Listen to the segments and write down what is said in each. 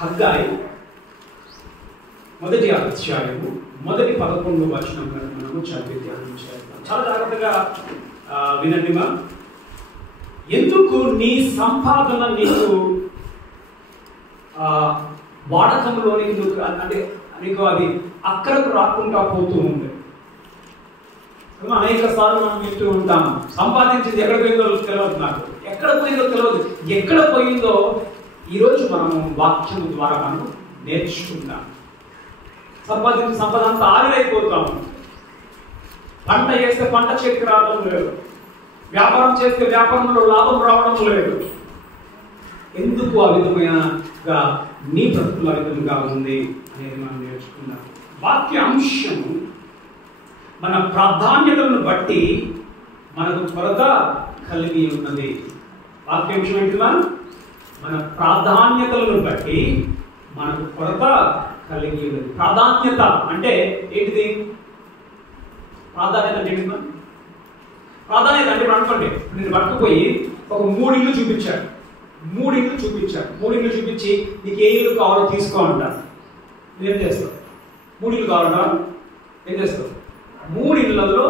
హగ్గయి మొదటి అధ్యాయము మొదటి 11వ వచనం మనము చదివి ధ్యానం చేద్దాం. చాలా జాగ్రత్తగా వినండి. ఎందుకు నీ సంపాదన నీకు వాడకంలోనికి అంటే నీకు అది అక్కడకు రాకుండా పోతూ ఉంది. అనేక సార్లు మనం వింటూ ఉంటాము, సంపాదించింది ఎక్కడ పోయిందో తెలియదు, నాకు ఎక్కడ పోయిందో తెలియదు. ఎక్కడ పోయిందో ఈరోజు మనము వాక్యం ద్వారా మనం నేర్చుకుంటాం. సంపాదించిన సంపద అంతా ఆవిరైపోతాము. పంట చేస్తే పంట చేతికి రావడం లేదు, వ్యాపారం చేస్తే వ్యాపారంలో లాభం రావడం లేదు. ఎందుకు ఆ విధమైనగా నీ బ్రతుకుల విధంగా ఉంది అనేది మనం నేర్చుకున్నాం. వాక్య అంశము మన ప్రాధాన్యతలను బట్టి మనకు కొరత కలిగి ఉన్నది. వాక్యాంశం ఏంటి? మన ప్రాధాన్యతలను బట్టి మనకు కొరత కలిగి ఉన్నది. ప్రాధాన్యత అంటే ఏంటిది? ప్రాధాన్యత అంటే ఏంటి? ప్రాధాన్యత అంటే ఇప్పుడు అనుకోండి, నేను పట్టుకుపోయి ఒక 3 ఇళ్ళు చూపించాడు. 3 ఇళ్ళు చూపించి నీకు ఏ ఇల్లు కావాలో తీసుకో అంటారు. నువ్వేం చేస్తావు? 3 ఇల్లు కావాలంటా ఏం చేస్తావు? 3 ఇళ్లలో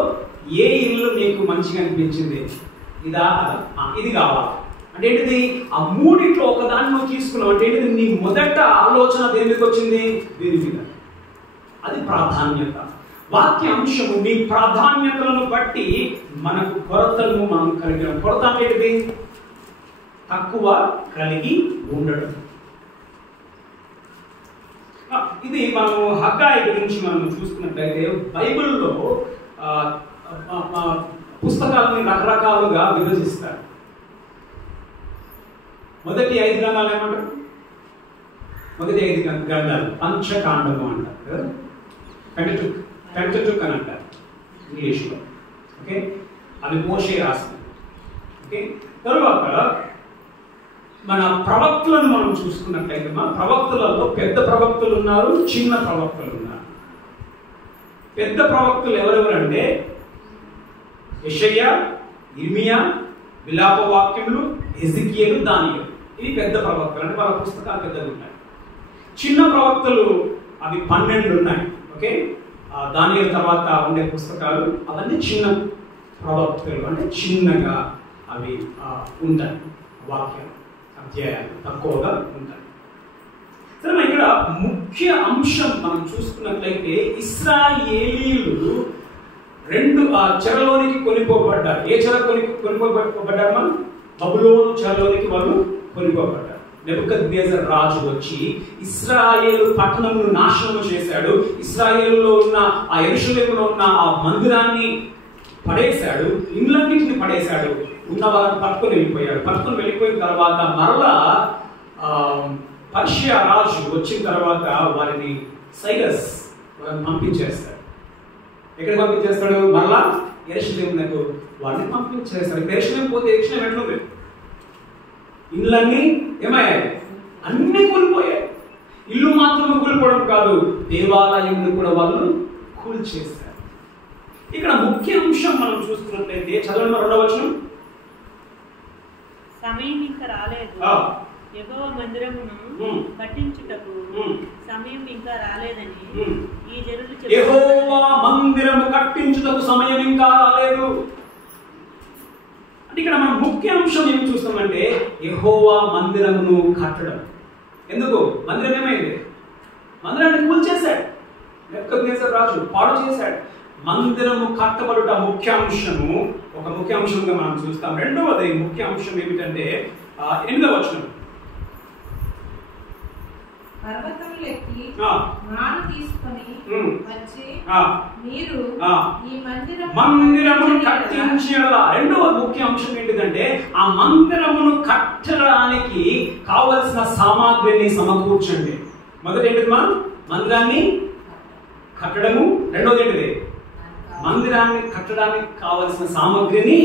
ఏ ఇల్లు నీకు మంచిగా అనిపించింది? ఇది కావాలి అంటే ఏంటిది? ఆ 3 ఒకదాన్ని నువ్వు తీసుకున్నావు అంటే ఏంటిది? నీ మొదట ఆలోచన దేని మీదకి వచ్చింది? దీని మీద. అది ప్రాధాన్యత. వాక్య అంశము నీ ప్రాధాన్యతలను బట్టి మనకు కొరతలను మనం కలిగిన. కొరత అంటే ఏంటిది? తక్కువ కలిగి ఉండడం. ఇది మనము హగ్గయి గురించి మనం చూసుకున్నట్లయితే బైబిల్లో పుస్తకాలని రకరకాలుగా విభజిస్తారు. మొదటి 5 గ్రంథాలు ఏమంటారు? మొదటి 5 గ్రంథాలు పంచకాండము అంటారు కదా, పెంటటుక్ అని అంటారు ఇంగ్లీష్లో. ఓకే, అది మోషే రాసింది. ఓకే, తరువాత మన ప్రవక్తలను మనం చూసుకున్నట్లయితే మన ప్రవక్తలలో పెద్ద ప్రవక్తలు ఉన్నారు, చిన్న ప్రవక్తలు ఉన్నారు. పెద్ద ప్రవక్తలు ఎవరెవరంటే యెషయా, ఇర్మియా, విలాప వాక్యములు, హెజికియేలు, దానియేలు. ఇవి పెద్ద ప్రవక్తలు, అంటే వాళ్ళ పుస్తకాలు పెద్దగా ఉన్నాయి. చిన్న ప్రవక్తలు అవి 12 ఉన్నాయి. ఓకే, దానియేలు తర్వాత ఉండే పుస్తకాలు అవన్నీ చిన్న ప్రవక్తలు, అంటే చిన్నగా అవి ఉంటాయి. వాక్యం అధ్యాయాలు తక్కువగా ఉంటాయి. సరే, ఇక్కడ ముఖ్య అంశం మనం చూసుకున్నట్లయితే ఇశ్రాయేలీయులు 2 చెరలోనికి కొనిపోబడ్డారు. ఏ చెర కొనిపోబడ్డారు? మనం బబులోను చెరలోనికి వాళ్ళు కొనిపోబడ్డారు. నెబుకద్నెజర్ రాజు వచ్చి ఇశ్రాయేలు పట్టణమును నాశనం చేశాడు. ఇశ్రాయేలులో ఉన్న ఆ యెరూషలేములో ఉన్న ఆ మందిరాన్ని పడేశాడు, ఇండ్లన్నింటిని పడేశాడు. ఉన్న వాళ్ళని పట్టుకొని వెళ్ళిపోయిన తర్వాత మరలా పర్షియా రాజు వచ్చిన తర్వాత వారిని సైరస్ పంపించేస్తాడు. ఎక్కడికి పంపించేస్తాడు? మరలా యెరూషలేమునకు వారిని పంపించేస్తాడు. యెరూషలేము పోతే యెరూషలేము ఎట్లుంది? ఇళ్ళన్నీ ఏమయ్యాయి? అన్ని కూలిపోయాయి. ఇల్లు మాత్రమే కూలిపోవడం కాదు, దేవాలయంను కూడా వాళ్ళు కూల్చేస్తారు. ఇక్కడ ముఖ్య అంశం మనం చూస్తున్నట్లయితే చదవండి 2వ వచనం. సమయం ఇంకా రాలేదు, యెహోవా మందిరమును కట్టించుటకు సమయం ఇంకా రాలేదని ఈ జనులు చెప్పారు. యెహోవా మందిరము కట్టించుటకు సమయం ఇంకా రాలేదు అంటే ఇక్కడ మనం ముఖ్య అంశం ఏం చూస్తామంటే యెహోవా మందిరమును కట్టడం. ఎందుకు? మందిరం ఏమైంది? మందిరాన్ని కూల్చేశాడు. నెబుకద్నెజర్ రాజు పాడు చేశాడు. మందిరము కట్టబడుట ముఖ్య అంశము, ఒక ముఖ్య అంశంగా మనం చూస్తాం. రెండవది ముఖ్య అంశం ఏమిటంటే 8వ వచనం. పర్వతములు ఎక్కి నాను తీసుకొని వచ్చి మీరు ఈ మందిరమును కట్టించేలా. రెండవ ముఖ్య అంశం ఏంటిదంటే ఆ మందిరమును కట్టడానికి కావలసిన సామాగ్రిని సమకూర్చండి. మొదటి ఏంటిది? మందిరాన్ని కట్టడము. రెండవది ఏంటిది? మందిరాన్ని కట్టడానికి కావలసిన సామగ్రిని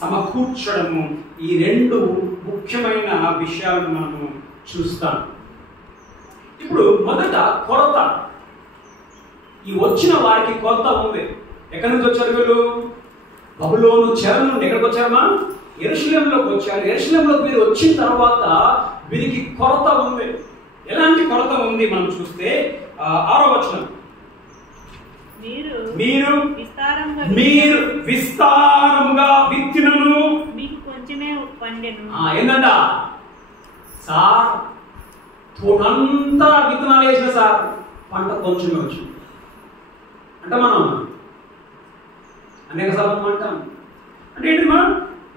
సమకూర్చడము. ఈ 2 ముఖ్యమైన విషయాలను మనము చూస్తాం. ఇప్పుడు మొదట కొరత. ఈ వచ్చిన వారికి కొరత ఉంది. ఎక్కడి నుంచి వచ్చారు వీళ్ళు? బబులోను చెర నుండి. ఎక్కడికి వచ్చారమ్మా? యెరూషలేములోకి వచ్చారు. యెరూషలేములోకి మీరు వచ్చిన తర్వాత వీరికి కొరత ఉంది. ఎలాంటి కొరత ఉంది మనం చూస్తే 6వ వచనం, మీరు విస్తారముగా విత్తినను మీకు కొంచెమే పండెను. ఏంటంట సార్, తోటంతా విత్తనాలు వేసిన సార్, పంట కొంచెమే వచ్చింది అంటే మనం అనేక సార్లు అంటాం. అంటే ఏంటి మనం,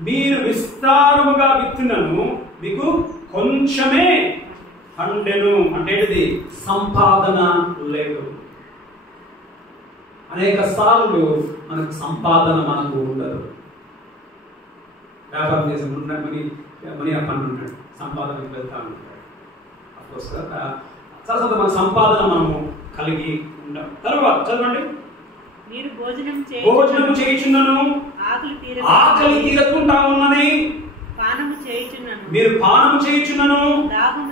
మీరు విస్తారముగా విత్తినను మీకు కొంచెమే పండెను అంటే ఏంటిది, సంపాదన లేదు. అనేక సార్లు మనకు సంపాదన మనకు ఉండదు. వ్యాపారం చేసి మనీ అప్పని ఉంటాడు, సంపాదనకు వెళ్తా ఉంటాడు. అఫ్కోర్స్ తర్వాత మన సంపాదన మనము కలిగి ఉంటాం. తర్వాత చదవండి, మీరు భోజనం చేయుచున్నను ఆకలి తీరకుండా ఉన్నది, మీరు పానము చేయుచున్నను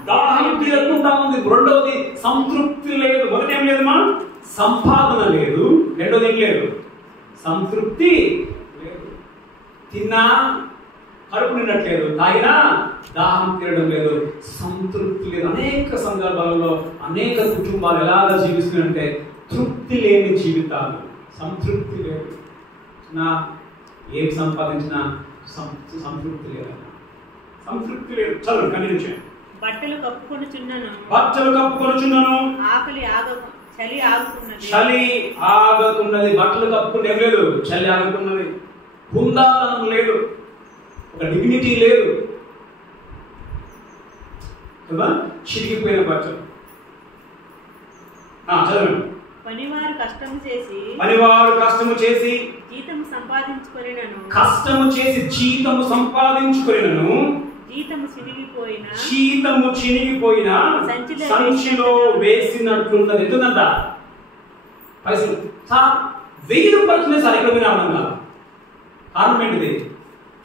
దాహం తీరకుండా ఉంది. రెండవది సంతృప్తి లేదు. మొదటి ఏం లేదు, మనం సంపాదన లేదు. రెండోది ఏం లేదు, సంతృప్తి లేదు. తిన్నా కడుపు నిండట్లేదు, తాగినా దాహం తీరడం లేదు, సంతృప్తి లేదు. అనేక సందర్భాలలో అనేక కుటుంబాలు ఎలాగ జీవిస్తున్నాయంటే తృప్తి లేని జీవితాలు, సంతృప్తి లేదు. ఏం సంపాదించినా సంతృప్తి లేదు, సంతృప్తి లేదు. చదువు కంటిన్యూ చేయండి. బట్టలు కప్పుకొనుచున్నాను చలి ఆగుతున్నది. బట్టలు కప్పుకుంటే ఏం లేదు, చలి ఆగుతున్నది. హుందాతనం లేదు, ఒక డిగ్నిటీ లేదు కదా, చిరిగిపోయిన బట్టలు. చదవండి, పనివారు కష్టము చేసి జీతము సంపాదించుకొనినను జీతము చినిగిపోయిన సంచిలో వేసినట్లున్నది. ఎంతుందంట పైసలు సార్, 1000 రూపాయలు సార్, ఎక్కడ పోయినా అర్థం కాదు. కారణం ఏంటిది,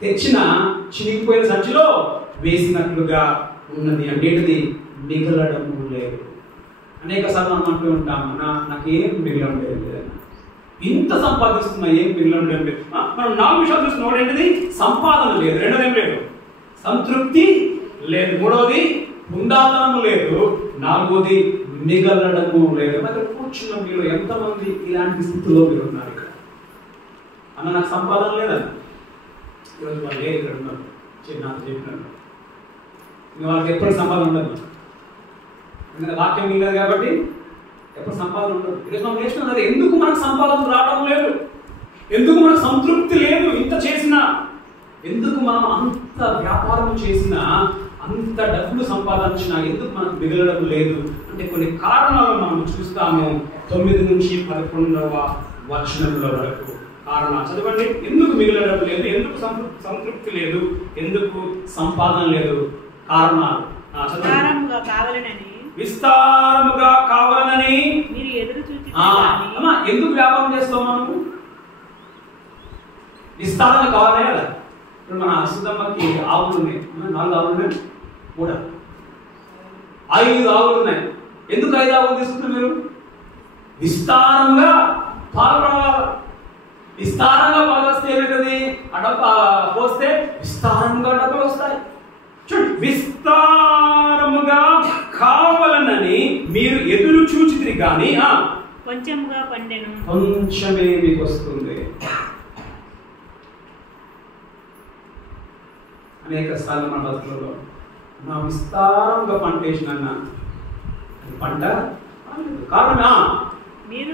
తెచ్చిన చినిగిపోయిన సంచిలో వేసినట్లుగా ఉన్నది. అంటే ఏంటిది, మిగలడము లేదు. అనేక సార్లు మనం అంటూ ఉంటాం, నాకేం మిగలడం లేదు, ఇంత సంపాదిస్తున్నా ఏం మిగలడం లేదు. మనం 4 విషయాలు చూస్తున్నాం. ఒకటి ఏంటిది, సంపాదన లేదు. రెండోది ఏం లేదు, సంతృప్తి లేదు. మూడవది హుందాతనము లేదు. నాలుగోది మిగలడము లేదు. మరి కూర్చున్న మీరు ఎంతమంది ఇలాంటి స్థితిలో మీరు ఉన్నారు? ఇక్కడ అన్న నాకు సంపాదన లేదన్న, ఈరోజు వాళ్ళు ఇక్కడ ఉన్నారు, నాకు చెప్పినారు. ఇంకా వాళ్ళకి ఎప్పుడు సంపాదన ఉండదు, ఎందుకంటే వాక్యం లేదు కాబట్టి ఎప్పుడు సంపాదన ఉండదు. ఈరోజు మనం నేర్చుకున్నది, ఎందుకు మనకు సంపాదన రావడం లేదు, ఎందుకు మనకు సంతృప్తి లేదు, ఇంత చేసినా, ఎందుకు మనం అంత వ్యాపారం చేసినా, అంత డబ్బులు సంపాదించినా ఎందుకు మనకు మిగలడం లేదు అంటే కొన్ని కారణాలు మనం చూస్తాము. 9 నుంచి 11వ వచనంలో వరకు కారణాలు చదవండి. ఎందుకు మిగలడం లేదు, ఎందుకు సంతృప్తి లేదు, ఎందుకు సంపాదన లేదు, కారణాలు. విస్తారముగా కావాలనని మీరు ఎదురు చూచి, ఎందుకు వ్యాపారం చేస్తాం మనము? విస్తారంగా కావాలనే కదా. ఇప్పుడు మన సుధమ్మకి ఆవులు ఉన్నాయి, 4 ఆవులు ఉన్నాయి, 3 5 ఆవులు ఉన్నాయి. ఎందుకు 5 ఆవులు తీసుకుంటారు మీరు? విస్తారంగా పాలు రావాలి. విస్తారంగా పాలు వస్తే ఏమిటది, ఆ డబ్బా పోస్తే విస్తారంగా డబ్బులు వస్తాయి. చూడండి, విస్తారముగా కావాలనని మీరు ఎదురు చూచితిరి కానీ కొంచెంగా పండెను, కొంచెమే మీకు వస్తుంది. అనేక సార్లు మన బతుకులలో నా విస్తారంగా పంట వేసిన పంట కారణం, మీరు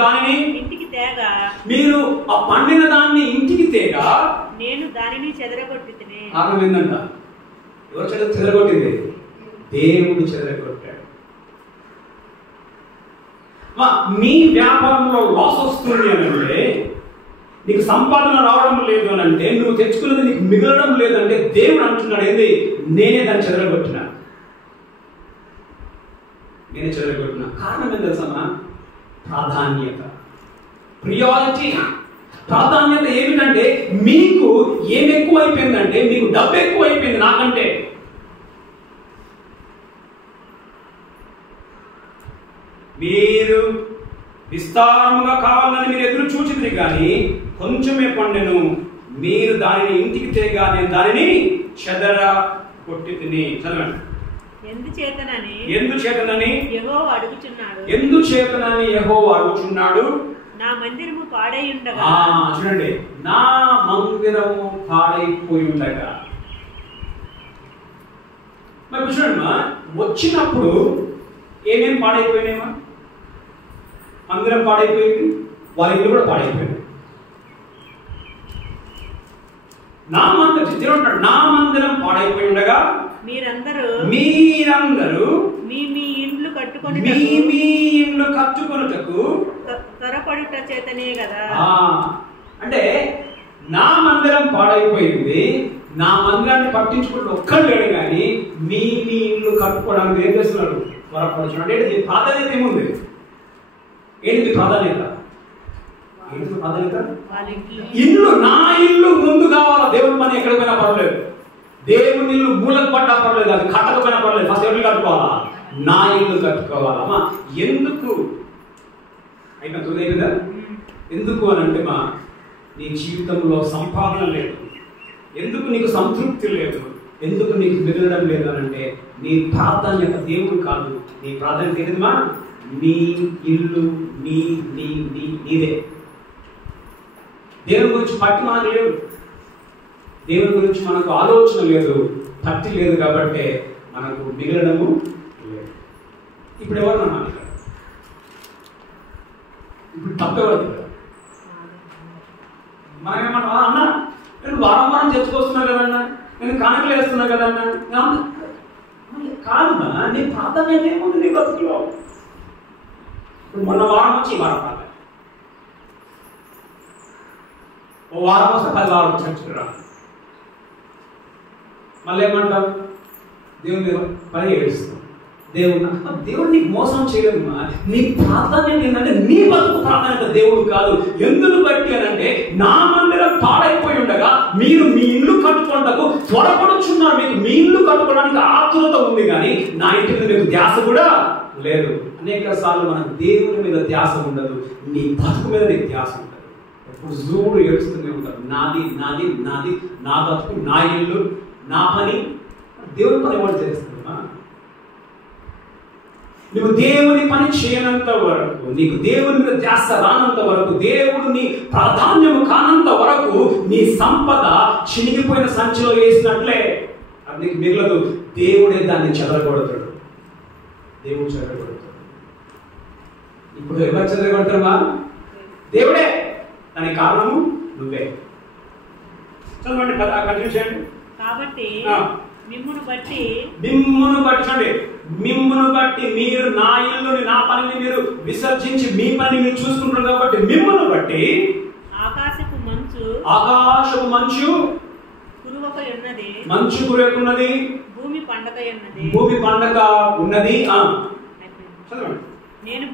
దానిని ఇంటికి తేగా, మీరు ఆ పండిన దాన్ని ఇంటికి తేగా నేను దానిని చెదరగొట్టితిని. కారణం ఏంటంట? ఎవరు చెదరగొట్టింది? దేవుడు చెదరగొట్టాడు. మీ వ్యాపారంలో లాస్ వస్తుంది అని అంటే, నీకు సంపాదన రావడం లేదు అని అంటే, నువ్వు తెచ్చుకున్నది నీకు మిగలడం లేదంటే దేవుడు అంటున్నాడు ఏంది, నేనే దాన్ని చెదరగొట్టినా. కారణం ఏం తెలుసా? ప్రాధాన్యత, ప్రియారిటీ. ప్రాధాన్యత ఏమిటంటే, మీకు ఏం ఎక్కువ అయిపోయిందంటే, మీకు డబ్బు ఎక్కువ అయిపోయింది నాకంటే. మీరు విస్తారముగా కావాలని మీరు ఎదురు చూచింది కానీ కొంచెమే పండెను, మీరు దానిని ఇంటికి తేగా నేను దానిని చెదర కొట్టి తిని. చదవండి. ఎందుచేతనని యెహోవా అడుగుచున్నాడు. నా మందిరము పాడైయుండగా. చూడండి, నా మందిరము పాడైపోయి ఉండగా. మరి చూడండి, వచ్చినప్పుడు ఏమేమి పాడైపోయినాయమ్మా? మందిరం పాడైపోయింది, వాళ్ళ ఇల్లు కూడా పాడైపోయింది. నా మందిరం పాడైపోయి ఉండగా మీరందరూ మీ ఇండ్లు కట్టుకొనుటకు త్వరపడుట చేతనే కదా. అంటే నా మందిరం పాడైపోయింది, నా మందిరాన్ని పట్టించుకుంటూ ఒక్కడు లేడు, కానీ మీ ఇండ్లు కట్టుకోవడానికి ఏం చేస్తున్నారు? త్వరపడుచు. అంటే ప్రాధాన్యత ఏముంది? ఏంటి ప్రాధాన్యత? ఇల్లు, నా ఇల్లు ముందు కావాలా. దేవుని పని ఎక్కడ పోయినా పర్లేదు, దేవుని ఇల్లు మూలకు పడ్డా పర్లేదు, అది కట్టకపోయినా పర్లేదు, ఫస్ట్ ఎవరు కట్టుకోవాలా? నా ఇల్లు కట్టుకోవాలమ్మా. ఎందుకు అయినా కదా? ఎందుకు అని అంటే నీ జీవితంలో సంపాదన లేదు, ఎందుకు నీకు సంతృప్తి లేదు, ఎందుకు నీకు మిగలడం లేదు అని అంటే నీ ప్రాధాన్యత దేవుడు కాదు. నీ ప్రాధాన్యత ఏంటమ్మా? నీ ఇల్లు, నీదే. దేవుని గురించి పట్టి మనకు లేదు, దేవుని గురించి మనకు ఆలోచన లేదు, పట్టి లేదు, కాబట్టి మనకు మిగలడము లేదు. ఇప్పుడు ఎవరన్నా ఇప్పుడు తప్పెవరు? మనం ఏమన్నా అన్నా, నేను వారం తెచ్చుకొస్తున్నా కదన్నా, నేను కానుకలు వేస్తున్నా కదన్నా. కాదన్నా, నీ ప్రాధాన్యత ఏముంది నీ బతుకులో? ఇప్పుడు మొన్న వారం వచ్చి ఈ వారం రాలేదు, ఓ వారం వస్తే 10 వారాలు చర్చకురా. మళ్ళీ ఏమంటావు? దేవుని పని ఏడుస్తాం. దేవుడు నీకు మోసం చేయలేదు. నీ ప్రాధాన్యత ఏంటంటే నీ బతుకు ప్రాధాన్యత దేవుడు కాదు. ఎందుకు బట్టి అని అంటే నా మందిరం పాడైపోయి ఉండగా మీరు మీ ఇల్లు కట్టుకోవడానికి త్వరపడుచున్నారు. మీకు మీ ఇల్లు కట్టుకోవడానికి ఆతురత ఉంది, కానీ నా ఇంటి మీద మీకు ధ్యాస కూడా లేదు. అనేక సార్లు మనకు దేవుని మీద ధ్యాస ఉండదు, నీ బతుకు మీద నీకు ధ్యాస ఉండదు. ఎప్పుడు జూడు ఏడుస్తూనే ఉంటారు, నాది నాది నాది, నా బతుకు, నా ఇల్లు, నా పని. దేవుని పని ఎవరు చేస్తున్నా? నువ్వు దేవుని పని చేయనంత వరకు, నీకు దేవుని మీద ధ్యాస రానంత వరకు, దేవుడు నీ ప్రాధాన్యము కానంత వరకు నీ సంపద చినిగిపోయిన సంచిలో వేసినట్లే, అది నీకు మిగలదు. దేవుడే దాన్ని చెదరగొడతాడు, దేవుడు చెదరగొడతాడు. ఇప్పుడు ఎవరు చెదరగొడతారమ్మా? దేవుడే. దానికి కారణము నువ్వే. చదవండి, కంటిన్యూ చేయండి. కాబట్టి మిమ్మును బట్టి మీరు నా ఇల్లుని, నా పనిని మీరు విసర్జించి మీ పని మీరు చూసుకుంటారు. కాబట్టి మిమ్మును బట్టి ఆకాశపు మంచు కురువకయున్నది, మంచు కురువకున్నది, భూమి పండకయున్నది, భూమి పండక ఉన్నది. చదవండి. నేను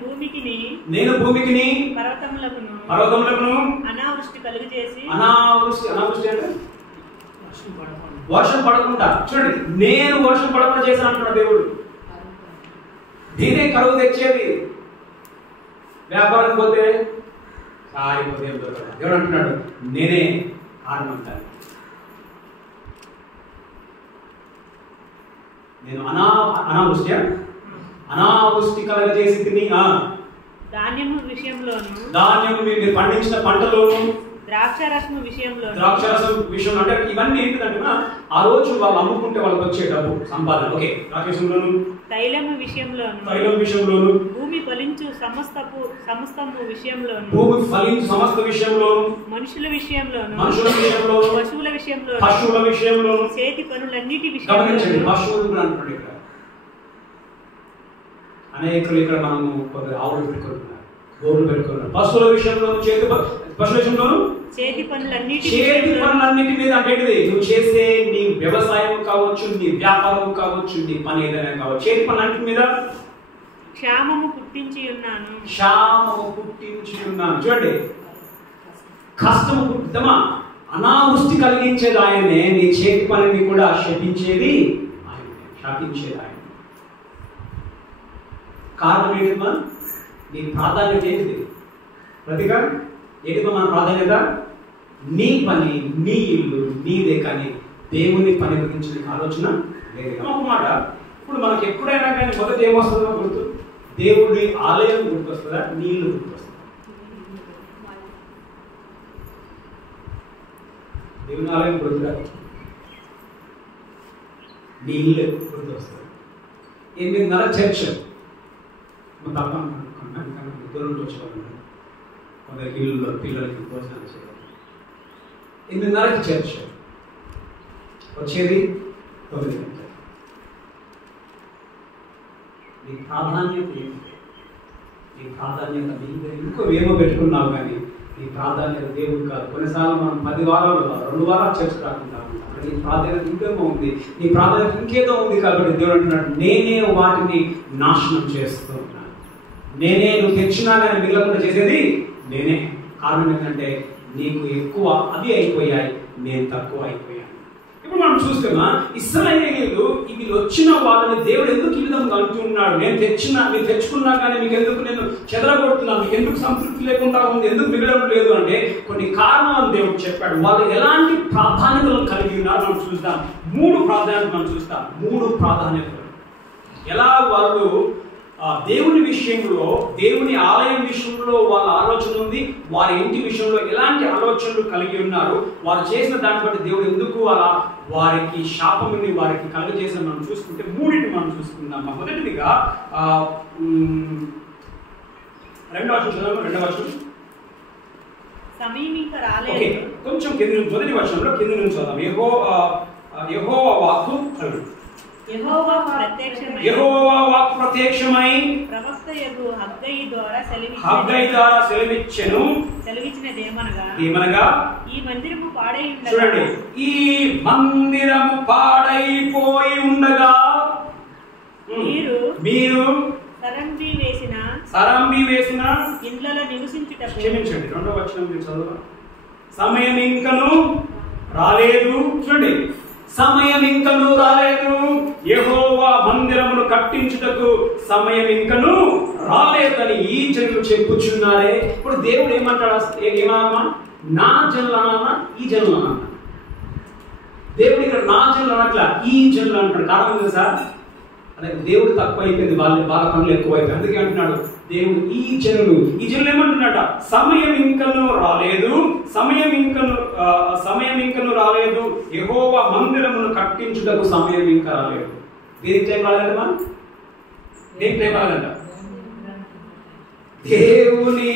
భూమికిని పర్వతములకును అనావృష్టి కలుగు చేసి. అనావృష్టి అంటే వర్షం పడకుండా. చూడండి, నేను వర్షం పడకుండా చేశాను అంటున్నాడు దేవుడు. నేనే కరువు తెచ్చేది. వ్యాపారం పోతే సారిపోతే దేవుడు అంటున్నాడు, నేనే ఆడమంటాను. నేను అనావృష్టి కలగజేసి తిని. ధాన్యము మీరు పండించిన పంటలోను, ద్రాక్షారసం విషయంలో అంటే ఇవన్నీ ఏంటంటే ఆ రోజు వాళ్ళు అమ్ముకుంటే వాళ్ళకి వచ్చే డబ్బు సంపాదన. ఓకే, ద్రాక్షలోను, తైలము విషయంలోను, భూమి ఫలించు సమస్తము విషయంలోను, సమస్త విషయంలోను, మనుషుల విషయంలోను, పశువుల విషయంలోను, చేతి పనులన్నిటి విషయంలో. పశువులు కూడా అంటున్నాడు ఇక్కడ. అనేకులు ఇక్కడ మనము కొంత ఆవులు పెట్టుకుంటున్నారు, గోవులు పెట్టుకుంటున్నారు. పశువుల విషయంలోను, చేతి పనులన్నిటి మీద. అంటే నువ్వు చేసే నీ వ్యవసాయం కావచ్చు, నీ వ్యాపారం కావచ్చు, నీ పని ఏదైనా కావచ్చు, చేతి పనులన్నిటి మీద క్షామము పుట్టించి ఉన్నాను. చూడండి, కష్టము పుట్టుదమా, అనావృష్టి కలిగించేది ఆయనే. నీ చేతి పనిని కూడా శాపించేది ఆయన. కారణం ఏంటమ్మా? నీ ప్రాధాన్యత ఏంటిది? ప్రతిగా ఏంటిదో మన ప్రాధాన్యత? నీ పని, నీ ఇల్లు నీదే, కానీ దేవుని పని గురించి నీకు ఆలోచన లేదు. ఒక మాట, ఇప్పుడు మనకి ఎప్పుడైనా కానీ మొదట ఏమొస్తుందో గుర్తు, దేవుడి ఆలయం గుర్తొస్తుందా, నీళ్లు గుర్తొస్తుందా? దేవుని ఆలయం గుర్తురా, నీళ్ళు గుర్తొస్తుంది. 8:30 చర్చ్ తప్ప దూరం నుంచి వచ్చేవాళ్ళు, కొందరికి ఇల్లు పిల్లలకి భోజనాలు చేయాలి. 8:30కి చర్చ్, వచ్చేది 9 గంటలు. నీ ప్రాధాన్యత ఏంటి? నీ ప్రాధాన్యత ఇంకో ఏమో పెట్టుకున్నావు, కానీ నీ ప్రాధాన్యత దేవుడు కాదు. కొన్నిసార్లు మనం 10 వారాలు 2 వారాలు చర్చ రాకుండా ఉంటాం. నీ ప్రాధాన్యత ఇంకేమో ఉంది, నీ ప్రాధాన్యత ఇంకేదో ఉంది. కాబట్టి దేవుడు అంటున్నాడు, నేనే వాటిని నాశనం చేస్తూ ఉన్నాను. నేనే, నువ్వు తెచ్చినా కానీ మిగలకుండా చేసేది నేనే. కారణం ఏంటంటే నీకు ఎక్కువ అవి అయిపోయాయి, నేను తక్కువ అయిపోయాను. ఇప్పుడు మనం చూస్తున్నా ఇశ్రాయేలీయులు వీళ్ళు వచ్చిన వాళ్ళని దేవుడు ఎందుకు ఈ విధంగా అంటున్నాడు, నేను తెచ్చుకున్నా కానీ మీకు ఎందుకు నేను చెదరగొడుతున్నాను, మీకు ఎందుకు సంతృప్తి లేకుండా ఉంది, ఎందుకు మిగలడం లేదు అంటే కొన్ని కారణాలను దేవుడు చెప్పాడు. వాళ్ళు ఎలాంటి ప్రాధాన్యతలను కలిగి ఉన్నారు మనం చూద్దాం. 3 ప్రాధాన్యతలు మనం చూస్తాం. 3 ప్రాధాన్యతలు ఎలా వాళ్ళు దేవుని విషయంలో, దేవుని ఆలయం విషయంలో వాళ్ళ ఆలోచన ఉంది, వారి ఇంటి విషయంలో ఎలాంటి ఆలోచనలు కలిగి ఉన్నారు, వారు చేసిన దాన్ని బట్టి దేవుడు ఎందుకు అలా వారికి శాపముని వారికి కలుగజేసిన మనం చూసుకుంటే 3 మనం చూసుకుందాం. మొదటిదిగా 2వ వచనం కొంచెం కింద నుంచి, మొదటి వచనంలో కింద నుంచి చదువుదాం. యెహోవా వాక్కు యెహోవా వాక్కు ప్రత్యక్షమై ప్రవక్తయగు హగ్గయి ద్వారా సెలవిచ్చినదేమనగా ఈ మందిరము పాడై ఉండగా, చూడండి, ఈ మందిరము పాడైపోయి ఉండగా మీరు సరంబి వేసిన ఇండ్లలో నివసించుటకు, క్షమించండి 2వ వచనం మీరు చదువు. సమయం ఇంకను రాలేదు, చూడండి, సమయం ఇంకను రాలేదు, యెహోవా మందిరమును కట్టించుటకు సమయం ఇంకను రాలేదని ఈ జనులు చెప్పుచున్నారే. ఇప్పుడు దేవుడు ఏమంటాడు? ఏమన్నా నా జనులు అన్నా, ఈ జనులు అన్నా? దేవుడు ఇక్కడ నా జనులు అనట్లా, ఈ జనులు అంటాడు. కారణం తెలుసా? అలాగే దేవుడు తక్కువ అయిపోయింది, వాళ్ళ పనులు ఎక్కువైపోయింది. అందుకే అంటున్నాడు దేవుడు ఈ జనులు ఏమంటున్నట, సమయం ఇంకను రాలేదు, యెహోవా మందిరమును కట్టించుటకు సమయం ఇంకా రాలేదు. దేనికి టైం రాలేదమ్మా? దేనికి టైం రాలేదంట? దేవుని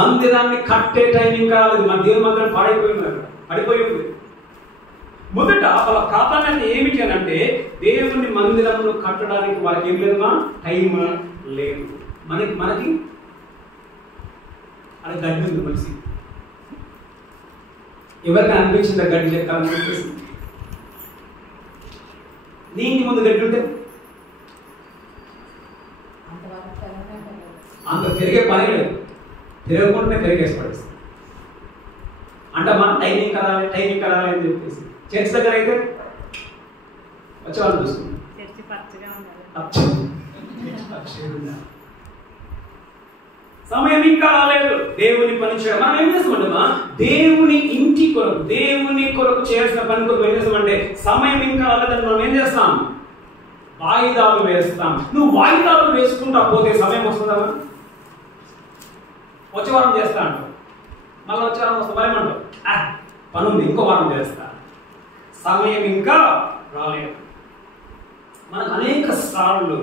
మందిరాన్ని కట్టే టైం ఇంకా రాలేదు. మన దేవుని మందిరం పడిపోయింది. మొదట వాళ్ళ ప్రాధాన్యత ఏమిటి అని అంటే, దేవుని మందిరమును కట్టడానికి వారికి ఏం లేదమ్మా? టైం లేదు. మనకి అది గడ్డి ఉంది. మనిషి ఎవరికి అనిపించిందా గడ్డి చెక్కాలని చెప్పేసి? నీ ఇంటి ముందు గడ్డి ఉంటే అంత తిరిగే పని లేదు, తిరగకుండానే తిరిగేసి పడేస్తుంది. అంటే మనం టైమింగ్ కరాలి అని చెప్పేసి చర్చ్ దగ్గర అయితే వచ్చేవాళ్ళు చూసుకుంటాం. సమయం ఇంకా రాలేదు దేవుని పని చేయడం. మనం ఏం చేస్తామంటమ్మా? దేవుని ఇంటి కొరకు, దేవుని కొరకు చేయాల్సిన పని కొరకు ఏం చేస్తామంటే, సమయం ఇంకా రాలేదని మనం ఏం చేస్తాం? వాయిదాలు వేస్తాం. నువ్వు వాయిదాలు వేసుకుంటా పోతే సమయం వస్తుందా? వచ్చే వారం చేస్తా అంటావు, మళ్ళీ వచ్చే వారం వస్తా, మరేమంటావు? పని ఉంది, ఇంకో వారం చేస్తా. సమయం ఇంకా రాలేదు. మనకు అనేక సార్లు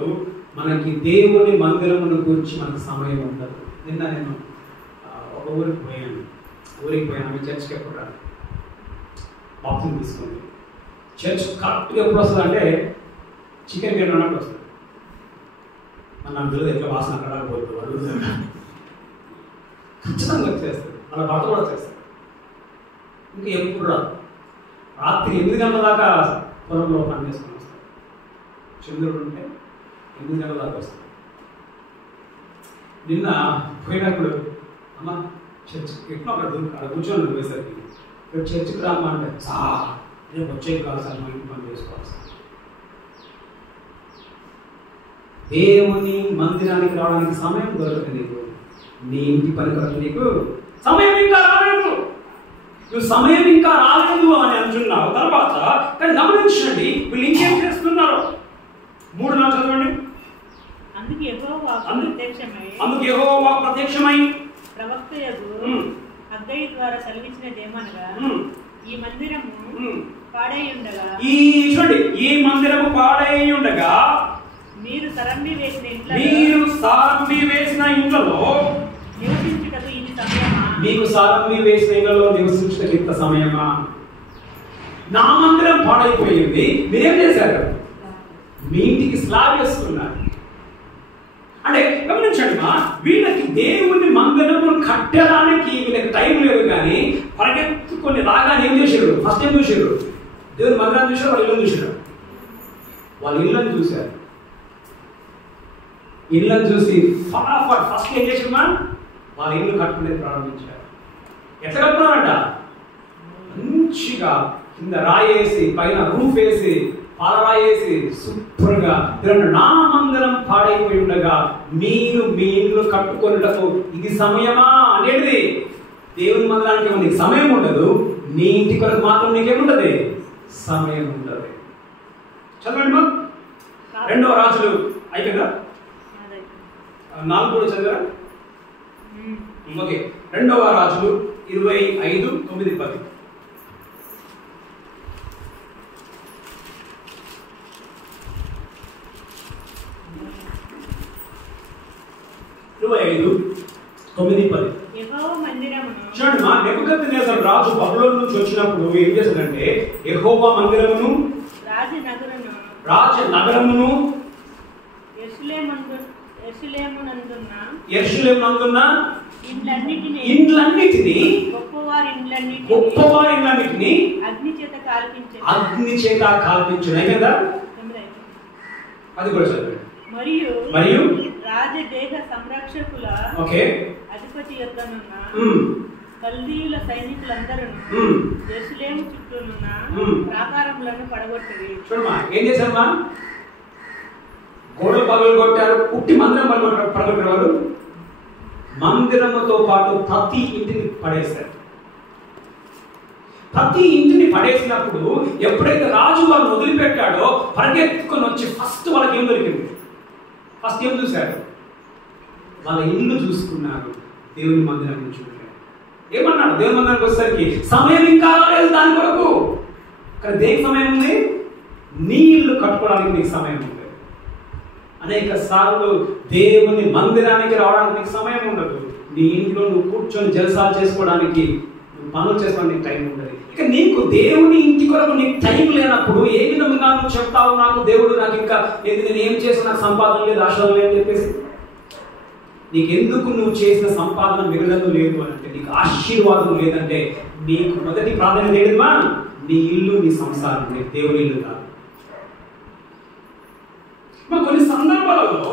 మనకి దేవుని మందిరమును గురించి మనకు సమయం ఉండదు. నిన్న నేను ఒక ఊరికి పోయాను. ఆమె చర్చ్కి ఎప్పుడు రాదు, బాప్తిజం తీసుకుంది. చర్చ్ కరెక్ట్గా ఎప్పుడు వస్తుంది అంటే చికెన్ బిర్యానీ అన్నట్టు వస్తుంది. నాకు తెలియదు ఎట్లా వాసన అక్కడ పోతుంది. ఖచ్చితంగా వచ్చేస్తుంది, మన భర్త కూడా వచ్చేస్తుంది. ఇంకా ఎప్పుడు రాదు. రాత్రి 8 గంటల దాకా పొలంలో పని చేసుకొని వస్తాడు. చంద్రుడు ఉంటే 8 గంటల దాకా వస్తాడు. నిన్న పోయినప్పుడు అమ్మ చర్చ్ ఎట్లా అక్కడ కూర్చొని పోయేసరికి ఇక్కడ చర్చికి రామ్మా అంటే రేపు వచ్చేది కాదు సార్, మా ఇంటి పని చేసుకోవాలి సార్. దేవుని మందిరానికి రావడానికి సమయం దొరకదు నీకు. నీ ఇంటి పని కొరకు నీకు సమయం ఇంకా రాలేదు. నువ్వు సమయం ఇంకా రాలేదు అని అంటున్నావు. తర్వాత కానీ గమనించండి వీళ్ళు ఇంకేం చేస్తున్నారు. 3 చదవండి. అందుకు యెహోవా ప్రత్యక్షమై ప్రవక్తయగు హగ్గయి ద్వారా సెలవిచ్చినదేమనగా ఈ మందిరము పాడై ఉండగా ఈ మందిరము పాడై ఉండగా మీరు సారంబి వేసిన ఇంట్లో నివసించుటకు ఇది సమయమా? మీకు సారంబి వేసిన ఇంట్లో నివసించుటకు ఇంత సమయమా? నా మందిరం పాడైపోయింది, మీరేం చేశారు? మీ ఇంటికి స్లాబ్ వేసుకున్నారు. అంటే గమనించండి మా, వీళ్ళకి దేవుని మందిరము కట్టడానికి వీళ్ళకి టైం లేదు, కానీ పరిగెత్తుకొని రాగానే ఏం చేశారు? ఫస్ట్ ఏం చూశారు? దేవుని మందిరాన్ని చూశారు, వాళ్ళ ఇల్లు చూశారు. వాళ్ళ ఇళ్ళని చూశారు. ఇళ్ళని చూసి ఫటాఫట్ ఫస్ట్ ఏం చేశారు మా? వాళ్ళ ఇల్లు కట్టుకునేది ప్రారంభించారు. ఎట్లా కట్టుకున్నారంట? మంచిగా కింద రాయేసి పైన రూఫ్ వేసి పాలరాయేసి సూపర్గా. నా మందిరం పాడైపోయి ఉండగా మీరు మీ ఇల్లు కట్టుకొనుటకు ఇది సమయమా అనేది. దేవుని మందిరానికి నీకు సమయం ఉండదు, నీ ఇంటి కొరకు మాత్రం నీకేముంటది? సమయం ఉంటుంది. చదవండి మా. 2వ రాజులు అయిపోయిందా? 4 కూడా చదివా? ఓకే. 2వ రాజులు 25:9-10. చూడండి మా, నెబుకద్నెజరు రాజు బబులోను నుంచి వచ్చినప్పుడు ఏం చేశాడంటే యెహోవా మందిరమును రాజనగరమును యెరూషలేమునందున్న ఇండ్లన్నిటిని గొప్పవారి ఇండ్లన్నిటిని అగ్ని చేత కాల్పించును. కదా అది కూడా చదివాడు. మరియు రాజదేహ సంరక్షకుల అధిపతి యొద్దనున్న కల్దీయుల సైనికులందరూ యెరూషలేము చుట్టూనున్న ప్రాకారములను పడగొట్టిరి. చూడమ్మా, ఏం చేశారమ్మా? గోడలు పగలగొట్టారు. పుట్టి మందిరం పడగొట్టేవారు. మందిరముతో పాటు ప్రతి ఇంటిని పడేశారు. ప్రతి ఇంటిని పడేసినప్పుడు ఎప్పుడైతే రాజు వాళ్ళని వదిలిపెట్టాడో పరిగెత్తుకొని వచ్చి ఫస్ట్ వాళ్ళకి ఏం దొరికింది? ఫస్ట్ ఏం చూశారు? వాళ్ళ ఇల్లు చూసుకున్నారు, దేవుని మందిరాన్ని చూడలేదు. ఏమన్నాడు? దేవుని మందిరానికి వచ్చేసరికి సమయం ఇంకా రాలేదు దాని కొరకు. కానీ దేనికి సమయం ఉంది? నీ ఇల్లు కట్టుకోవడానికి నీకు సమయం ఉంది. అనేక సార్లు దేవుని మందిరానికి రావడానికి నీకు సమయం ఉండదు. నీ ఇంట్లో నువ్వు కూర్చొని జలసాలు చేసుకోవడానికి, నువ్వు పనులు చేసుకోవడానికి టైం ఉండదు. ఇక నీకు దేవుని ఇంటి కొరకు నీకు టైం లేనప్పుడు ఏ విధంగా నువ్వు చెప్తావు? నాకు దేవుడు నాకు ఇంకా నేను ఏం చేసిన నాకు సంపాదన లేదు, ఆశలు లేదు చెప్పేసి. నీకెందుకు నువ్వు చేసిన సంపాదన మిగలదు లేదు అంటే, నీకు ఆశీర్వాదం లేదంటే, నీకు మొదటి ప్రాధాన్యత ఏంటమ్మా? నీ ఇల్లు, నీ సంసారం, నీ దేవుని ఇల్లు కాదు. కొన్ని సందర్భాలలో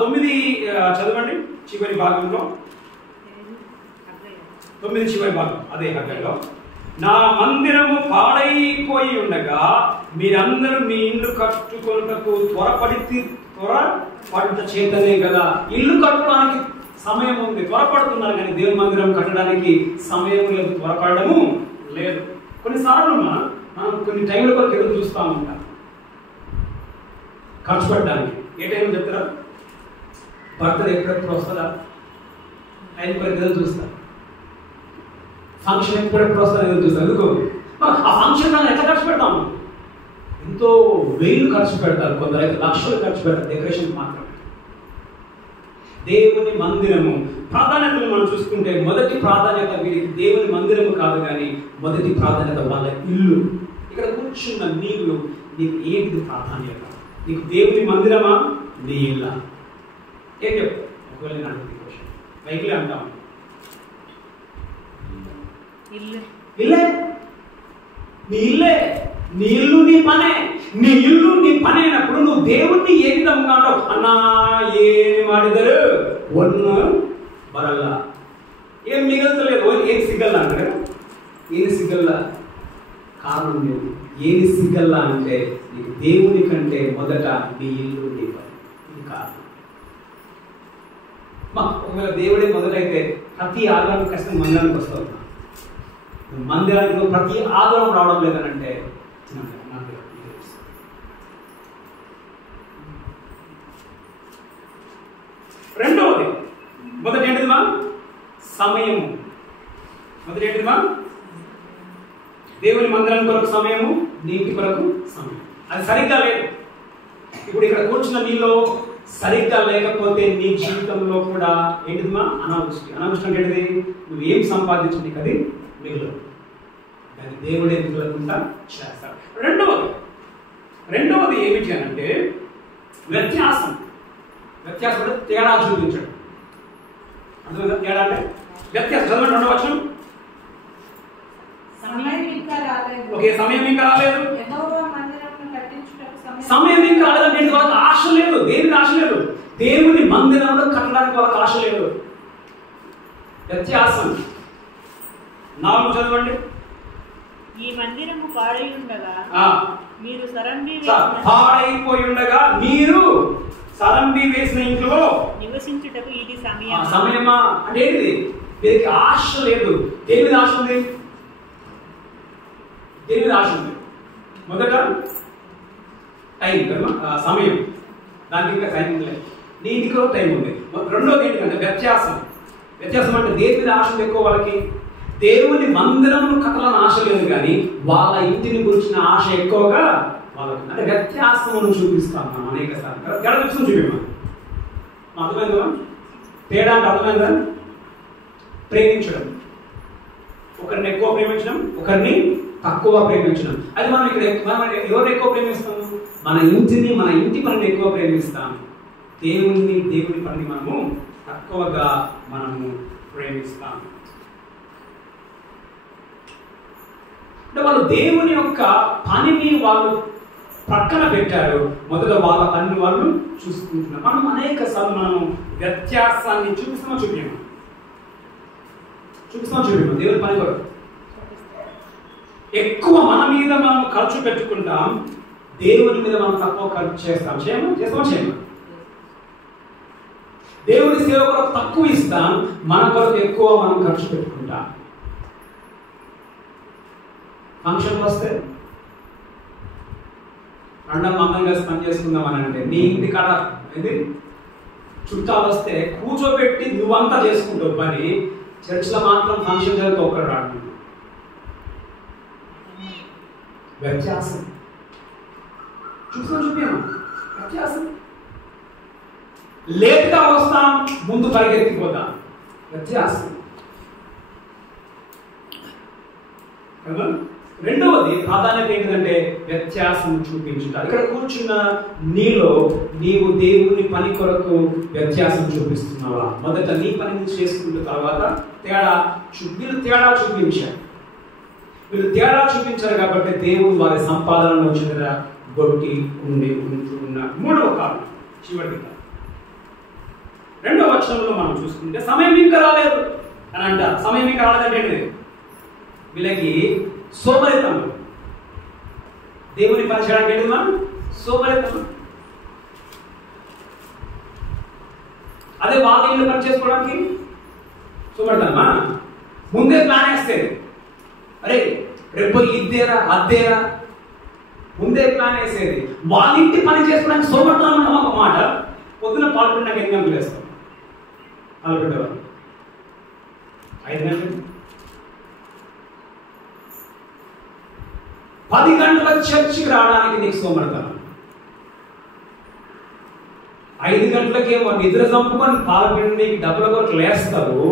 9 చదవండి, చివరి భాగంలో 9 చివరి భాగం అదే హగ్గయిలో. నా మందిరము పాడైపోయి ఉండగా మీరందరూ మీ ఇల్లు కట్టుకొనుటకు త్వరపడుట చేతనే కదా. ఇల్లు కట్టడానికి సమయం ఉంది, త్వరపడుతున్నారు, కానీ దేవుని మందిరం కట్టడానికి సమయం లేదు, త్వరపడము లేదు. కొన్నిసార్లు మనం కొన్ని టైంల కొరకు ఎదురు చూస్తూ ఉంటాం ఖర్చు పెట్టడానికి. ఏ టైంలో చెప్తారా? బర్త్డే ఎప్పుడెప్పుడు వస్తుందా టైం కొరకు ఎదురు చూస్తా. ఫంక్షన్ ఎప్పుడెప్పుడు వస్తుందా ఎదురు చూస్తా. ఎందుకు? ఆ ఫంక్షన్ మనం ఎట్లా ఖర్చు పెడతాము? ఎంతో వేలు ఖర్చు పెడతారు, కొందరు అయితే లక్షలు ఖర్చు పెడతారు డెకరేషన్ మాత్రమే. దేవుని మందిరము ప్రాధాన్యతలు మనం చూసుకుంటే మొదటి ప్రాధాన్యత వీరికి దేవుని మందిరము కాదు, కానీ మొదటి ప్రాధాన్యత వాళ్ళ ఇల్లు. ఇక్కడ కూర్చున్న నీవు, నీకు ఏంటిది ప్రాధాన్యత? నీకు దేవుని మందిరమా, నీ ఇల్ల? ఏం చెప్పు? ఒకవేళ నేను అడుగుతుంది క్వశ్చన్, బైక్లే అంటాం, ఇల్లే, నీ ఇల్లే, నీ ఇల్లు నీ పనే. నీ ఇల్లు నీ పని అయినప్పుడు నువ్వు దేవుణ్ణి ఏ విధంగా అంటావు? అన్నా ఏమి మాడిదరు ఒన్ను బరల్లా, ఏం మిగలతలేదు, ఏం సిగ్గల్లా అంటే ఏది సిగ్గల్లా? కారణం లేదు. ఏది సిగ్గల్లా అంటే నీకు దేవుని కంటే మొదట నీ ఇల్లు నీ పని. ఇది కారణం. ఒకవేళ దేవుడే మొదటైతే ప్రతి ఆదివారం ఖచ్చితంగా మందిరానికి వస్తావు. మందిరానికి ప్రతి ఆదివారం రావడం లేదనంటే రెండవది మొదటి ఏంటిది మా సమయము. మొదటి ఏంటిది మా దేవుని మందిరం కొరకు సమయము, నీటి కొరకు సమయం. అది సరిగ్గా లేదు. ఇప్పుడు ఇక్కడ కూర్చున్న నీలో సరిగ్గా లేకపోతే నీ జీవితంలో కూడా ఏంటిదిమా అనావృష్టి. అనావృష్టి అంటే ఏంటిది? నువ్వు ఏం సంపాదించు నీకు అది మిగులు, దాన్ని దేవుడే మిగలకుండా చేస్తాడు. రెండవది ఏమిటి అంటే వ్యత్యాసం. వ్యత్యాసం అంటే తేడా చూపించడం. అర్థమైందా? తేడా అంటే వ్యత్యాసం. చదవండి రెండవ వచనం. ఓకే, సమయం ఇంకా రాలేదు. సమయం ఇంకా రాలేదంటే వాళ్ళకి ఆశ లేదు. దేవుని ఆశ లేదు. దేవుని మందిరంలో కట్టడానికి వాళ్ళకి ఆశ లేదు. వ్యత్యాసం. 4 చదవండి. ఈ మందిరము పాడైపోయి ఉండగా మీరు సరంబి వేసిన ఇంట్లో నివసించుటకు ఇది సమయమా అంటే ఏంటిది? దీనికి ఆశ లేదు. దేని మీద ఆశ ఉంది? దేని మీద ఆశ ఉంది? మొదట టైం, సమయం. దానికి ఇంకా టైం లేదు. నీటికి టైం ఉంది. రెండోది ఏంటంటే వ్యత్యాసం. వ్యత్యాసం అంటే దేని మీద ఆశ ఎక్కువ వాళ్ళకి? దేవుని మందిరమును కట్టాలని ఆశ లేదు, కానీ వాళ్ళ ఇంటిని గురించిన ఆశ ఎక్కువగా వాళ్ళకి. అంటే వ్యత్యాసమును చూపిస్తాం మనం అనేక సార్లు. తేడా చూపించాం. అర్థమైందా? తేడా అంటే అర్థమైందా? ప్రేమించడం, ఒకరిని ఎక్కువ ప్రేమించడం, ఒకరిని తక్కువ ప్రేమించడం. అది మనం ఇక్కడ మనం ఎవరు ఎక్కువ ప్రేమిస్తాము? మన ఇంటిని, మన ఇంటి పనిని ఎక్కువ ప్రేమిస్తాం. దేవుని పనిని మనము తక్కువగా మనము ప్రేమిస్తాం. అంటే వాళ్ళు దేవుని యొక్క పనిని వాళ్ళు ప్రక్కన పెట్టారు. మొదట వాళ్ళ పనిని వాళ్ళు చూసుకుంటున్నారు. మనం అనేక సార్లు మనము వ్యత్యాసాన్ని చూపిస్తామో చూపించాము దేవుని పని కొరకు ఎక్కువ మన మీద మనం ఖర్చు పెట్టుకుంటాం, దేవుని మీద మనం తక్కువ ఖర్చు చేస్తాం. చేయమా? దేవుని సేవ కొరకు తక్కువ ఇస్తాం, మన కొరకు ఎక్కువ మనం ఖర్చు పెట్టుకుంటాం. ఫంక్షన్లు వస్తే అండం మందంగా పని చేసుకుందాం అని అంటే, నీ ఇంటి కాడ ఇది చుట్టాలు వస్తే కూర్చోబెట్టి నువ్వంతా చేసుకుంటావు పని. చర్చ్లో మాత్రం ఫంక్షన్ జరిగితే ఒక్కడు రాడు. వ్యత్యాసం చూపించాము. వ్యత్యాసం. లేట్గా వస్తాం, ముందు పరిగెత్తిపోతాం. వ్యత్యాసం. రెండవది ప్రాధాన్యత ఏంటంటే వ్యత్యాసం చూపించుట. ఇక్కడ కూర్చున్న నీలో నీవు దేవుని పని కొరకు వ్యత్యాసం చూపిస్తున్నావా? మొదట నీ పని చేసుకుంటున్న తర్వాత వీళ్ళు తేడా చూపించారు కాబట్టి దేవుడు వారి సంపాదనలో చెందిన గొట్టి ఉంటున్నారు. మూడవ కారణం చివరిగా 2వ వచనంలో మనం చూసుకుంటే సమయం ఇంకా రాలేదు అని అంటారు. సమయం ఇంకా రాలేదంటే వీళ్ళకి సోమరితనం. దేవుని పని చేయడానికి ఏంటి మనం? సోమరితనం. అదే వాళ్ళ ఇల్లు పని చేసుకోవడానికి సోమరితనమా? ముందే ప్లాన్ వేస్తేది, అరే రేపు ఇద్దేరా అద్దేరా, ముందే ప్లాన్ వేసేది. వాళ్ళ ఇంటి పని చేసుకోవడానికి సోమరితనం ఒక మాట. పొద్దున పాల్గొనడానికి 8 గంటలు వేస్తాం. పాల్గొనేవారు 5 గంటలు. 10 గంటల చర్చికి రావడానికి నీకు సోమరితనం. 5 గంటలకేమో నిద్ర చంపుకొని పాల్గొని డబ్బుల కొరకు లేస్తావు.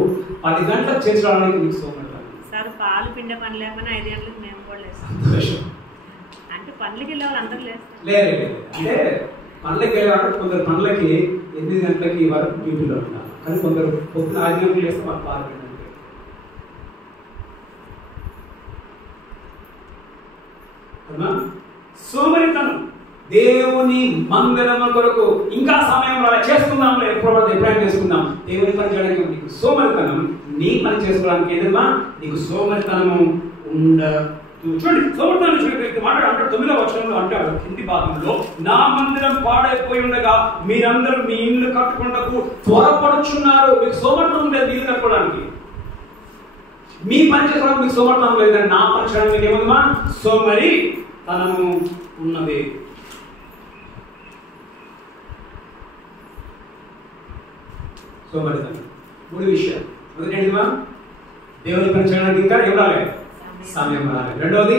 10 గంటలకు చర్చి రావడానికి నీకు సోమరితనం. సార్ పాలు పిండే పని లేకపోయినా 5 గంటలకు మేము కూడా లేస్తాం. అంటే పనులకి వెళ్ళే వాళ్ళు అందరూ లేస్తారు. లేదు అంటే పనులకి వెళ్ళేవాడు కొందరు పనులకి 8 గంటలకి వరకు డ్యూటీలో ఉంటారు, కానీ కొందరు పొద్దున 5 గంటలు వేస్తే వాళ్ళు పాల్గొంటారు. సోమరితనం. దేవుని మందిరం కొరకు ఇంకా సమయం చేసుకుందాంలే, ఎప్పుడైనా చేసుకుందాం. దేవుని పని చేయడానికి నీకు సోమరితనం. నీ పని చేసుకోవడానికి ఏదమ్మా నీకు సోమరితనము ఉండదు. చూడండి సోమర్థాన్ని మాట్లాడు 9వ వచనంలో అంటాడు కింది భాగంలో, నా మందిరం పాడైపోయి ఉండగా మీరందరూ మీ ఇల్లు కట్టుకుంటకు త్వరపడుచున్నారు. మీకు సోమర్థం ఉండేది ఇల్లు కట్టుకోవడానికి, మీ పని చేసుకోవడానికి మీకు సోమర్థం లేదని నా పని చేయడం మీకు ఏమన్నా సోమరి తనము ఉన్నది. సోమరితనం. 3 విషయాలు. మొదటి దేవుని పని చేయడానికి ఇంకా ఏం రాలేదు, సమయం రాలేదు. రెండవది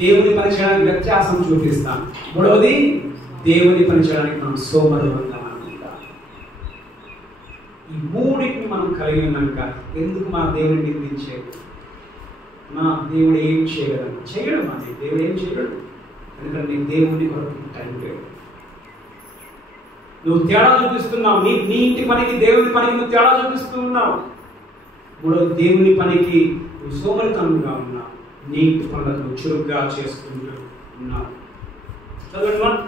దేవుని పని చేయడానికి వ్యత్యాసం చూపిస్తాం. మూడవది దేవుని పని చేయడానికి మనం సోమరితనం అనుకుంటాం. ఈ మూడింటిని మనం కలిగి ఉన్నాక ఎందుకు మన దేవుని నిందించేది? మన దేవుడు ఏం చేయగలడు? చేయడం అది దేవుడు ఏం చేయగలడు. ఎందుకంటే దేవుని కొరకు టైం లేదు. నువ్వు తేడా చూపిస్తున్నావు. నీ ఇంటి పనికి దేవుని పనికి నువ్వు తేడా చూపిస్తూ ఉన్నావు. మూడవది దేవుని పనికి నువ్వు సోమరితనంగా ఉన్నావు. నీ ఇంటి పనులకు నువ్వు చురుగ్గా చేసుకుంటూ ఉన్నావు. చదవండి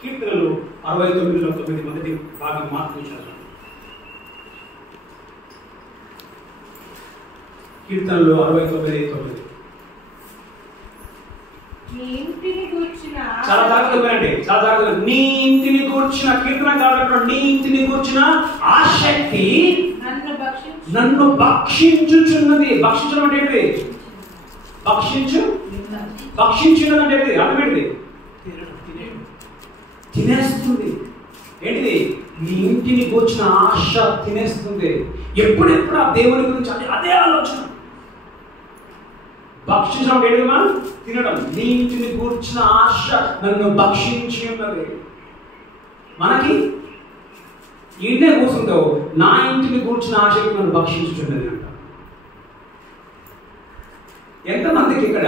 కీర్తనలు 69లో 9 మొదటి భాగం మాత్రం చదవండి. కీర్తనలు 69:9. చాలా జాగ్రత్తగా వినండి, చాలా జాగ్రత్తగా. నీ ఇంటిని గూర్చిన కీర్తన కాబట్టి నీ ఇంటిని గూర్చిన ఆసక్తి నన్ను భక్షించుచున్నది. భక్షించడం అంటే ఏంటిది? భక్షించున్నది అంటే ఏంటిది? అర్థం ఏంటిది? తినేస్తుంది. ఏంటిది? నీ ఇంటిని గూర్చిన ఆశ తినేస్తుంది. ఎప్పుడెప్పుడు ఆ దేవుని గురించి అదే ఆలోచన. భక్షించడం ఏంటిది? తినడం. నీ ఇంటిని గూర్చిన ఆశ నన్ను భక్షించి ఉన్నది. మనకి ఇంటే కూర్చుందో నా ఇంటిని గూర్చిన ఆశకి నన్ను భక్షించుచున్నది అంట. ఎంతమందికి ఇక్కడ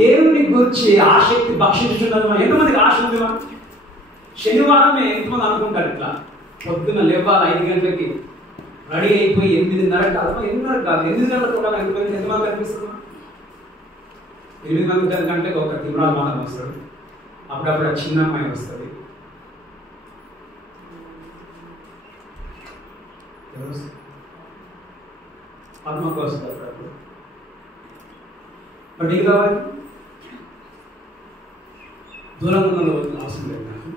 దేవుని గురించి ఆసక్తి భక్షించుచున్నది? ఎంతమందికి ఆశ ఉంది? శనివారమే ఎంతమంది అనుకుంటారు ఇట్లా పొద్దున్న లేవాలి 5 గంటలకి రెడీ అయిపోయి 8:30 కాదు 8 గంటలకు కూడా ఎంతమంది కనిపిస్తుంది? 8 గంటలకు ఒక తిరుమల మానం వస్తాడు. అప్పుడప్పుడు చిన్న అమ్మాయి వస్తుంది. పద్మకు వస్తుంది అప్పుడప్పుడు. బట్ ఏం కావాలి? దూరంగా ఉన్న అవసరం లేదు. నాకు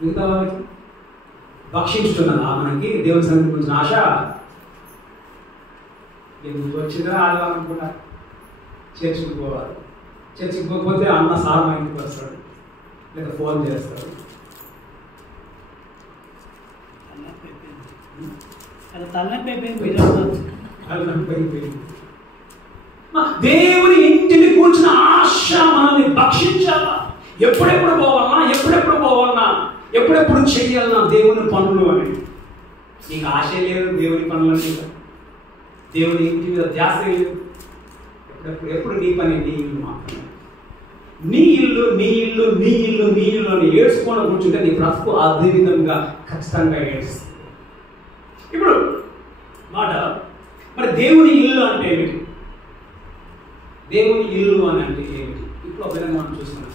మిగతా వాళ్ళకి భక్షించుతున్నది మనకి దేవుని సన్నిధి గురించిన ఆశ. ఎందుకు వచ్చిందా ఆదివారం కూడా చర్చికి పోవాలి. చర్చికి పోకపోతే అన్న సార్ మా ఇంటికి వస్తాడు, లేదా ఫోన్ చేస్తాడు. దేవుని ఇంటిని కూర్చున్న ఆశ మనల్ని భక్షించాలా. ఎప్పుడెప్పుడు పోవాలన్నా ఎప్పుడెప్పుడు చెయ్యాలన్నా దేవుని పనులు అని. నీకు ఆశ లేదు దేవుని పనుల మీద, దేవుని ఇంటి మీద ధ్యాస లేదు. ఎప్పుడు నీ పని నీ ఇల్లు మాత్రమే. నీ ఇల్లు అని ఏడ్చుకోవడం కూర్చుంటే నీ బ్రతుకు అదే విధంగా ఖచ్చితంగా ఏడుస్తుంది. ఇప్పుడు మాట మరి దేవుని ఇల్లు అంటే ఏమిటి? దేవుని ఇల్లు అని అంటే ఏమిటి? ఇప్పుడు ఒక విధంగా మనం చూసుకుంటే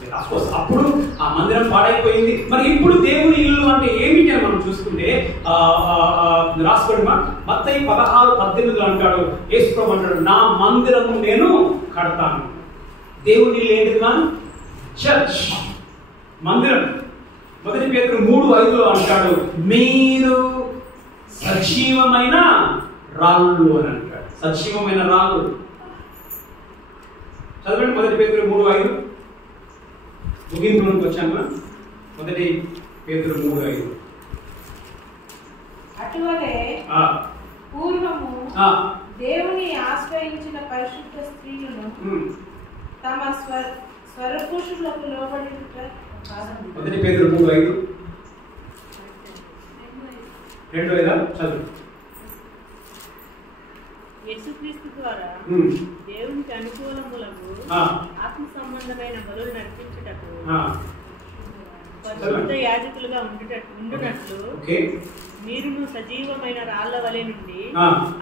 అప్పుడు ఆ మందిరం పాడైపోయింది. మరి ఇప్పుడు దేవుని ఇల్లు అంటే ఏమిటి అని మనం చూసుకుంటే రాసుకోండి. మత్తయి 16:18 అంటాడు, యేసు ప్రభువు అంటాడు, నా మందిరము నేను కడతాను. దేవుని ఇల్లు ఏంటిది? చర్చ్, మందిరం. 1 పేతురు 3:5 అంటాడు, మీరు సజీవమైన రాళ్ళు అని అంటాడు. సజీవమైన రాళ్ళు. చదవండి 1 పేతురు 3:5. ముగింపులోకి వచ్చాము. 1 పేతురు 3:5. అటువలే పూర్వము దేవుని ఆశ్రయించిన పరిశుద్ధ స్త్రీలను తమ స్వరపురుషులకు లోబడుట. 1 పేతురు 3:5. 2:5 చదువు. యేసుక్రీస్తు ద్వారా దేవునికి అనుకూలములకు ఆత్మ సంబంధమైన బలులు నడిపించుటకు పరిశుద్ధ యాజకులుగా ఉండునట్లు మీరును సజీవమైన రాళ్ల వలె నుండి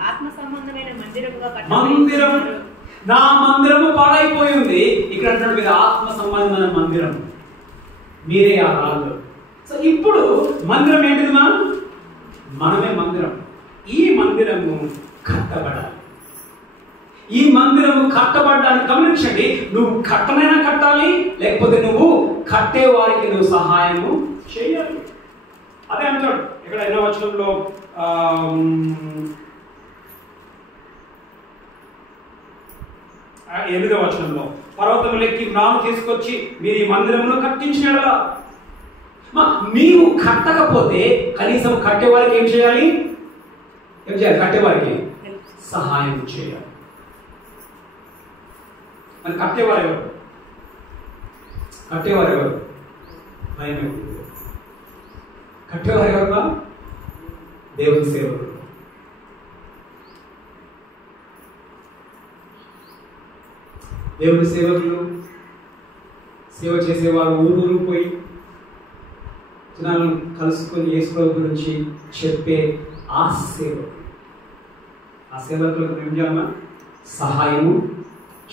ఆత్మ సంబంధమైన మందిరముగా కట్టబడి. నా మందిరము పాడైపోయింది. ఇక్కడ అంటాడు మీరు ఆత్మ సంబంధమైన మందిరం, మీరే ఆ రాళ్ళు. సో ఇప్పుడు మందిరం ఏంటిది? మనమే మందిరం. ఈ మందిరము కట్టబడాలి. ఈ మందిరం కట్టబడ్డానికి గమనించండి, నువ్వు కట్టనైనా కట్టాలి, లేకపోతే నువ్వు కట్టే వారికి నువ్వు సహాయము చేయాలి. అదే అంటాడు ఇక్కడ 8వ వచనంలో, 8వ వచనంలో, పర్వతములెక్కి నాను తీసుకొచ్చి మీరు ఈ మందిరమును కట్టించినలా. నీవు కట్టకపోతే కనీసం కట్టేవారికి ఏం చేయాలి? కట్టేవారికి సహాయం చేయాలి. మరి కట్టేవారు ఎవరు? భయం ఎవరు? కట్టేవారు ఎవరు? దేవుని సేవకుడు. దేవుని సేవకులు, సేవ చేసేవారు ఊరు పోయి జనాలను కలుసుకొని యేసు గురించి చెప్పే ఆ సేవకులు. ఆ సేవకులకు ఏం చేయాలన్నా? సహాయము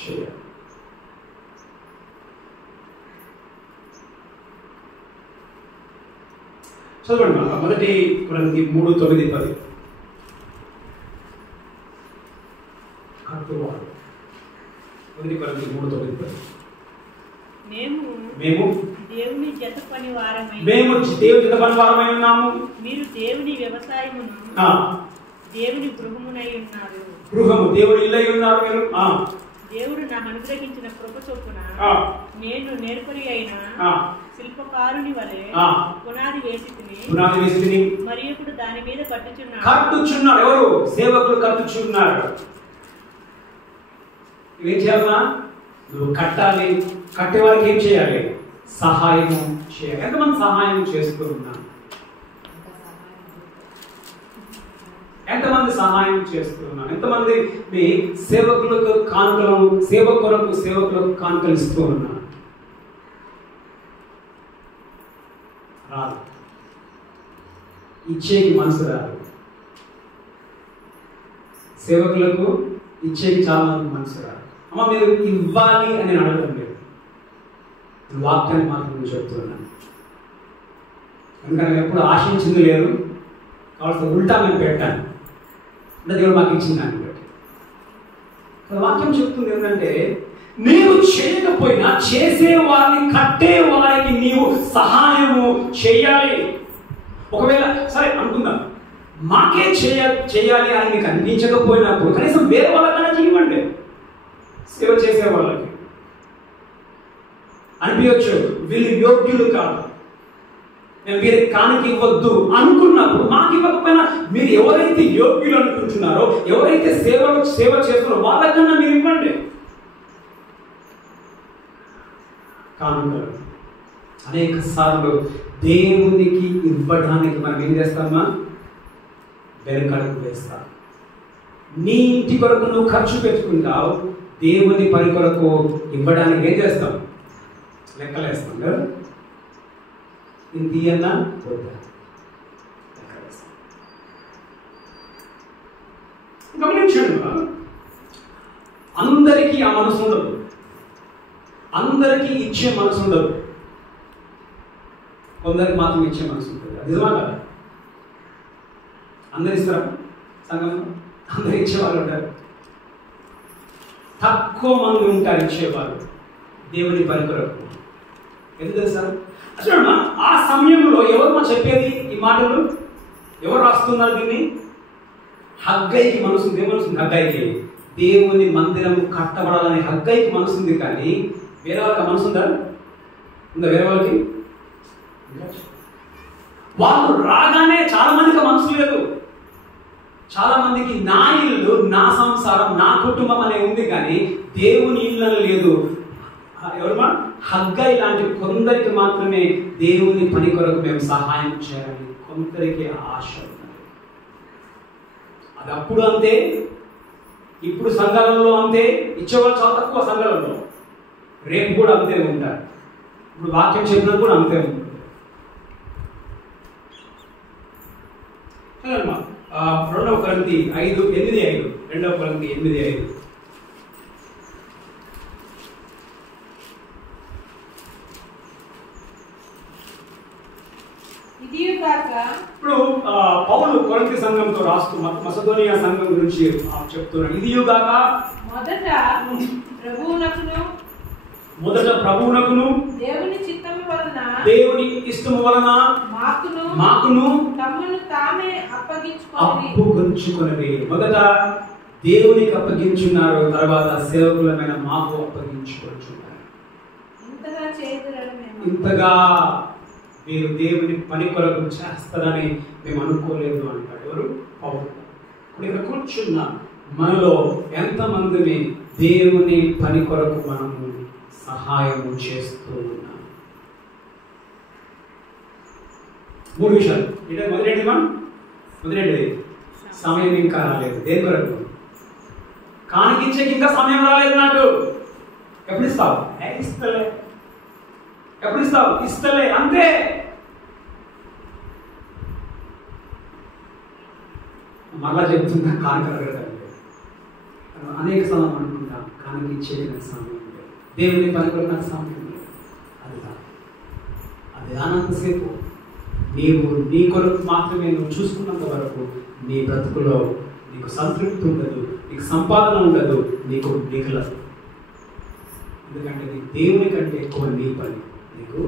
చేయాలి. చదవండి మన 1 కొరింథీ 3:9-10. కట్టువారు. 1 కొరింథీ 3:9-10. మేము దేవుని జత పని వారమై ఉన్నాము. మీరు దేవుని వ్యవసాయమును దేవుని గృహమునై ఉన్నారు. గృహము దేవుని ఇల్లై ఉన్నారు మీరు. దేవుడు నాకు అనుగ్రహించిన కృప చొప్పున నేను నేర్పరి అయిన శిల్పకారుని వలె పునాది వేసి మరి ఇప్పుడు దాని మీద కట్టుచున్నాడు. ఎవరు? సేవకులు కట్టుచున్నారు. ఏం చేయాలన్నా? నువ్వు కట్టాలి. కట్టేవారికి ఏం చేయాలి? సహాయం చేయాలి. ఎంతమంది సహాయం చేస్తూ ఉన్నారు? ఎంతమంది సహాయం చేస్తున్నారు? ఎంతమంది మీ సేవకులకు కానుకలు ఇస్తూ ఉన్నారు? రాదు. ఇచ్చేకి మనసు రాదు. సేవకులకు ఇచ్చేకి చాలా మంది మనసు రాదు. అమ్మ మీరు ఇవ్వాలి అని నేను అడగడం లేదు, వాక్యాన్ని మాత్రం చెప్తున్నాను. ఎందుకంటే నేను ఎప్పుడు ఆశించింది లేదు, కాబట్టి ఉల్టా నేను పెట్టాను. అంటే దేవుడు మాకు ఇచ్చిన దాన్ని బట్టి వాక్యం చెప్తుంది ఏంటంటే, నీవు చేయకపోయినా చేసే వారిని, కట్టే వారికి నీవు సహాయము చేయాలి. ఒకవేళ సరే అనుకుందాం, మాకే చేయాలి అని మీకు అనిపించకపోయినప్పుడు కనీసం వేరే వాళ్ళకన్నా చేయమండి. సేవ చేసే వాళ్ళకి అనిపించచ్చు వీళ్ళు యోగ్యులు కాదు, నేను వీరికి కానికి ఇవ్వద్దు అనుకున్నప్పుడు, మాకు ఇవ్వకపోయినా మీరు ఎవరైతే యోగ్యులు అనుకుంటున్నారో, ఎవరైతే సేవ చేస్తున్నారో వాళ్ళకన్నా మీరు ఇవ్వండి. కానుకలు అనేక సార్లు దేవునికి ఇవ్వడానికి మనం ఏం చేస్తామా? వెనకడుగు వేస్తాం. నీ ఇంటి కొరకు నువ్వు ఖర్చు పెట్టుకుంటావు, దేవుని పని కొరకు ఇవ్వడానికి ఏం చేస్తాం? లెక్కలేస్తాం కదా. ఇంత ఇయ్యన్నా వద్దా? గమనించండి, అందరికీ ఆ మనసు ఉండదు, అందరికీ ఇచ్చే మనసు ఉండదు, కొందరికి మాత్రం ఇచ్చే మనసు ఉంటుంది. అది నిజమా కదా? అందరు ఇస్తారా? సంఘంలో అందరు ఇచ్చేవాళ్ళు ఉంటారు, తక్కువ మంది ఉంటారు ఇచ్చేవాళ్ళు దేవుని పని కొరకు. ఎందుకు సార్? చూడమ్మా, ఆ సమయంలో ఎవరు మా చెప్పేది ఈ మాటలు? ఎవరు రాస్తున్నారు దీన్ని? హగ్గైకి మనసుంది. ఏ మనసుంది హగ్గైకి? దేవుని మందిరం కట్టబడాలని హగ్గైకి మనసుంది, కానీ వేరే వాళ్ళకి మనసుందా? ఉందా వేరే వాళ్ళకి? వాళ్ళు రాగానే చాలా మందికి మనసు లేదు. చాలా మందికి నా ఇల్లు, నా సంసారం, నా కుటుంబం అనే ఉంది, కానీ దేవుని ఇల్లు లేదు. ఎవరమ్మా? హగ్గై లాంటి కొందరికి మాత్రమే దేవుని పని కొరకు మేము సహాయం చేయాలి, కొందరికి ఆశ ఉన్నది. అది అప్పుడు అంతే, ఇప్పుడు సంఘాలలో అంతే. ఇచ్చేవాళ్ళు చాలా తక్కువ సంఘాలలో, రేపు కూడా అంతే ఉంటారు. ఇప్పుడు వాక్యం చెప్పినప్పుడు కూడా అంతే ఉంటుంది. 2 కొరింథీ 5:8-5. 2 కొరింథీ 8:5. ఇప్పుడు పౌలు కొరింథీ సంఘంతో రాస్తూ మసదోనియా సంఘం గురించి చెప్తున్నాడు. ఇదియుగాక మొదట ప్రభువునకును దేవుని చిత్తము వలన దేవుని ఇష్టము వలన మాకును తమను తామే అప్పగించుకొనిరి. మొదట దేవునికి అప్పగించున్నారు, తర్వాత సేవకులమైన మాకు అప్పగించుకొచ్చున్నారు. ఇంతగా మీరు దేవుని పని కొరకు చేస్తారని మేము అనుకోలేదు అంటాడు ఎవరు? పౌలు. ఇప్పుడు ఇక్కడ కూర్చున్న మనలో ఎంతమందిని దేవుని పని కొరకు మనము సహాయం చేస్తూ ఉన్నాం? 3 విషయాలు. ఇదే మొదలెంటిది సమయం ఇంకా రాలేదు. దేని కొరకు? కానికించేకి ఇంకా సమయం రాలేదు నాకు. ఎప్పుడు ఇస్తావు? ఇస్తలే. ఎప్పుడు ఇస్తావు? ఇస్తలే. అంతే. మళ్ళా చెప్తున్నా కానికరగడదు. అనేక సమయం అనుకుంటాం కానికించేది నాకు సమయం లేదు, దేవుని పని కొరకు నాకు సమయం లేదు. అది కాదు. అది రానంతసేపు నీవు నీ కొరకు మాత్రమే నువ్వు చూసుకున్నంత వరకు నీ బ్రతుకులో నీకు సంతృప్తి ఉండదు, నీకు సంపాదన ఉండదు, నీకు మిగలదు. ఎందుకంటే నీ దేవుని కంటే ఎక్కువ నీ పని నీకు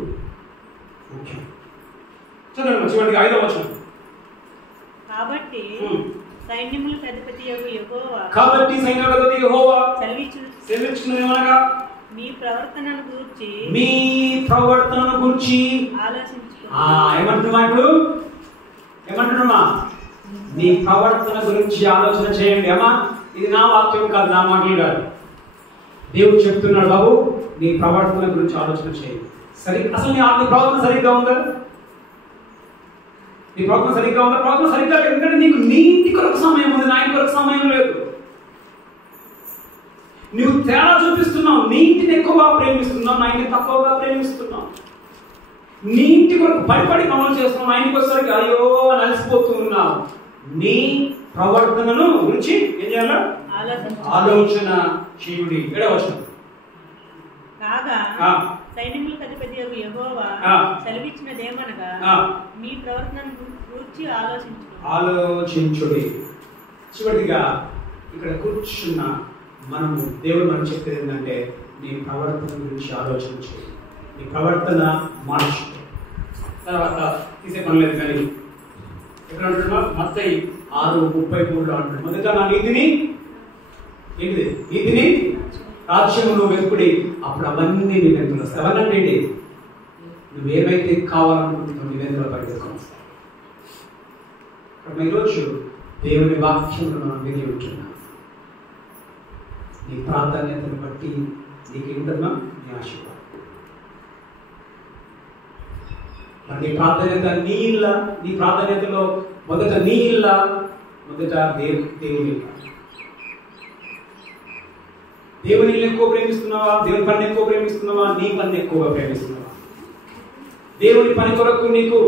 ముఖ్యం. చదవండి చివరికి 5వ వచనం. కాబట్టి సైన్యములకు అధిపతియగు యెహోవా సెలవిచ్చుకునేమనగా మీ ప్రవర్తనను గూర్చి ఏమంటున్నా? నీ ప్రవర్తన గురించి ఆలోచన చేయండి. అమ్మా, ఇది నా వాక్యం కాదు, నా మాటలు కాదు. దేవుడు చెప్తున్నాడు, బాబు నీ ప్రవర్తన గురించి ఆలోచన చేయండి. అసలు నీ ప్రవర్తన సరిగ్గా ఉందా? నీ ప్రవర్తన సరిగ్గా ఉందా? ప్రవర్తన సరిగ్గా లేదు. ఎందుకంటే నీకు నీ ఇంటి కొరకు సమయం ఉంది, నా ఇంటి కొరకు సమయం లేదు. నువ్వు తేడా చూపిస్తున్నావు. నీ ఇంటిని ఎక్కువగా ప్రేమిస్తున్నావు, నా ఇంటిని తక్కువగా ప్రేమిస్తున్నావు. నీ ఇంటి కొరకు పడి పనులు చేస్తున్నావు, నా ఇంటికి వచ్చేసరికి అయ్యో నలిసిపోతూ ఉన్నావు. నీ ప్రవర్తనను గురించి ఏం చేయాలా? ఆలోచన చేయుడి. 7వ వచనం. కాగా సైన్యములకు అధిపతియగు యెహోవా సెలవిచ్చినదేమనగా మీ ప్రవర్తనను గురించి ఆలోచించుడి. చివరిగా ఇక్కడ కూర్చున్న మనము దేవుడు మనం చెప్పేది ఏంటంటే నీ ప్రవర్తన గురించి ఆలోచన చేయి, నీ ప్రవర్తన మార్చు. తర్వాత తీసే పనిలేదు. కానీ ఎక్కడ అంటున్నా? మత్తయి 6:33 అంటున్నాడు, మొదట నా నీతిని రాజ్యమును వెతుకుడి, అప్పుడు అవన్నీ నీ వెనుకలు వస్తాయి. అవన్నీ ఏంటి? నువ్వేమైతే కావాలనుకుంటున్నావు నీ వెనుకలు పరిగెత్తుకొని వస్తాయి. ఈరోజు దేవుని వాక్యమును మనం విని ఉంటున్నాం. నీ ప్రాధాన్యతను బట్టి నీకు ఉంటుందా నీ ఆశీర్వాదం. నీ ప్రాధాన్యత నీ ఇల్ల, నీ ప్రాధాన్యతలో మొదట నీ ఇల్ల, మొదట దేవుని దేవుని ఎక్కువ ప్రేమిస్తున్నావా? దేవుని పని ఎక్కువ ప్రేమిస్తున్నావా? నీ పని ఎక్కువగా ప్రేమిస్తున్నావా? దేవుని పని కొరకు నీకు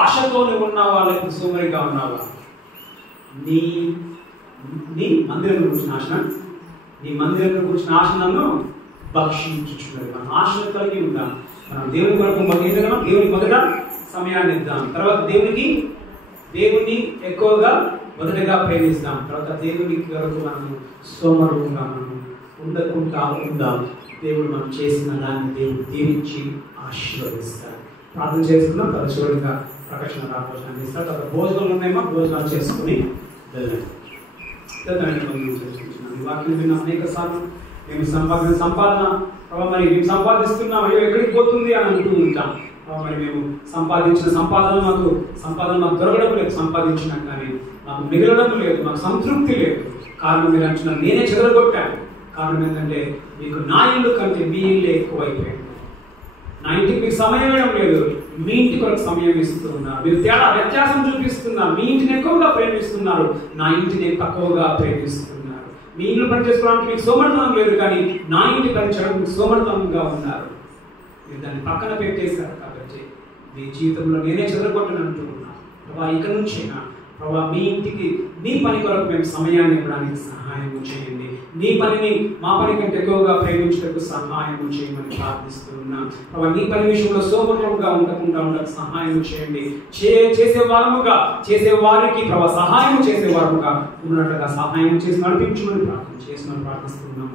ఆశతో నువ్వు ఉన్నావా, లేకపోతే సోమరిగా ఉన్నావా? నీ మందిరం గురించి నాశనం, నీ మందిరం గురించి నాశనము భక్షించుచున్నది. మనం ఆశను కలిగి ఉందాం. మనం దేవుని కొరకు దేవుని మొదట సమయాన్ని ఇద్దాం. తర్వాత దేవుని ఎక్కువగా మొదటగా ప్రేమిస్తాం. తర్వాత దేవుని కొరకు మనము సోమరుగా మనం ఉండకుండా ఉందాం. దేవుడు మనం చేసిన దాన్ని దేవుడు దీవించి ఆశీర్వదిస్తాడు. ప్రార్థన చేసుకున్నాం. తర్వాత చివరిగా ప్రకటన రాకపోవడం అందిస్తాడు. తర్వాత భోజనాలు ఉన్నాయేమో భోజనాలు చేసుకుని వెళ్ళండి. వాక్యం విన్న అనేక సార్లు మేము సంపాదన మరి మేము సంపాదిస్తున్నాం, అయ్యో ఎక్కడికి పోతుంది అని అంటూ ఉంటాం. మరి మేము సంపాదించిన సంపాదన మాకు దొరకడం లేదు, సంపాదించినాం కానీ మాకు మిగలడం లేదు, మాకు సంతృప్తి లేదు. కారణం మీరు అంటున్నారు, నేనే చెదరగొట్టాను. కారణం ఏంటంటే మీకు నా ఇల్లు కంటే మీ ఇల్లు ఎక్కువైపోయింది. నా ఇంటికి మీకు సమయం ఇవ్వడం లేదు, మీ ఇంటి కొరకు సమయం ఇస్తున్నారు. మీరు తేడా వ్యత్యాసం చూపిస్తున్నారు. మీ ఇంటిని ఎక్కువగా ప్రేమిస్తున్నారు, నా ఇంటిని తక్కువగా ప్రేమిస్తున్నారు. మీ ఇల్లు పని చేసుకోవడానికి మీకు సోమర్థనం లేదు, కానీ నా ఇంటి పని చేయడానికి మీకు సోమర్థనంగా ఉన్నారు. మీరు దాన్ని పక్కన పెట్టేశారు. కాబట్టి మీ జీవితంలో నేనే చెదరగొట్టను అంటూ ఉన్నాను. ఇక నుంచైనా ప్రభా మీ ఇంటికి మీ పని కొరకు మేము సమయాన్ని ఇవ్వడానికి సహాయం చేయండి. నీ పనిని మా పని కంటే ఎక్కువగా ప్రేమించడానికి సహాయం చేయమని ప్రార్థిస్తున్నాం. ప్రభా నీ పని విషయంలో సోమరులుగా ఉండకుండా సహాయం చేయండి. చేసే వారికి ప్రభా సహాయం చేసే వారుగా ఉన్నట్లుగా సహాయం చేసి నడిపించమని ప్రార్థిస్తున్నాం.